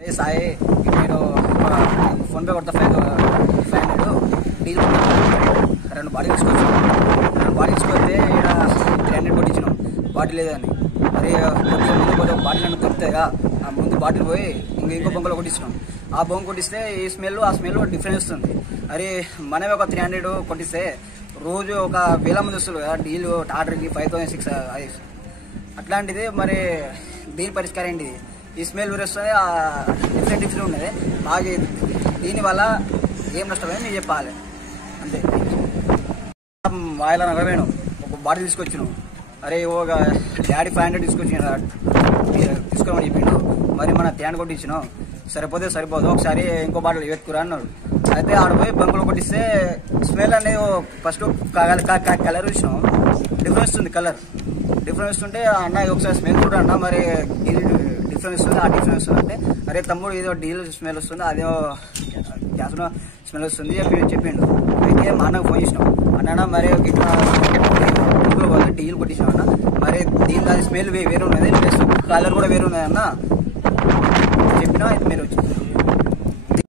అదే సాయి నేను ఫోన్పే కొడతా 500 డీల్ రెండు బాటిల్ తీసుకొచ్చాను. రెండు బాటిల్ తీసుకొస్తే ఇక్కడ 300 కొట్టించినాం బాటిల్ లేదని. మరి కొద్దిగా ముందు కొద్దిగా బాటిల్ అని దొరుకుతాయిగా, ఆ ముందు బాటిల్ పోయి ఇంకో బొంకలో కొట్టించినాం. ఆ బొంక కొట్టిస్తే ఈ స్మెల్ ఆ స్మెల్ డిఫరెన్స్ వస్తుంది. అరే మనమే ఒక 300 కొట్టిస్తే రోజు ఒక 1000 మంది వస్తుంది కదా డీల్ ఆర్డర్కి 5600. అట్లాంటిది మరి దీని పరిష్కారం ఏంటి? ఈ స్మెల్ వస్తుంది, డిఫరెంట్ ఉన్నది బాగా. దీనివల్ల ఏం నష్టమైంది మీరు చెప్పాలి అంతే. వాయిలా నగరమేను ఒక బాటిల్ తీసుకొచ్చినాం. అరే ఒక డాడీ 500 తీసుకోమని చెప్పిండు. మరి మన 300 కొట్టించినాం. సరిపోదు ఒకసారి ఇంకో బాటిల్ పెట్టుకురా అన్నాడు. అయితే ఆడపోయి బంకులో కొట్టిస్తే స్మెల్ అనేది ఫస్ట్ కలర్ చూసినాం, డిఫరెన్స్ ఉంది. కలర్ డిఫరెన్స్ ఉంటే అన్న ఒకసారి స్మెల్ కూడా అన్న మరి డిఫరెన్స్ వస్తుంది. ఆ డిఫరెన్స్ అంటే అరే తమ్ముడు ఏదో డీల్ స్మెల్ వస్తుంది, అదేదో గ్యాస్ స్మెల్ వస్తుంది చెప్పిండు. అయితే మా అన్నకు ఫోన్ చేసినాం. అన్న మరి ఇట్లా డీల్ కొట్టించాం అన్న, మరి దీని స్మెల్ వేరే ఉన్నది, ప్లస్ కలర్ కూడా వేరే ఉన్నది అన్న చెప్పినా. అయితే మీరు వచ్చి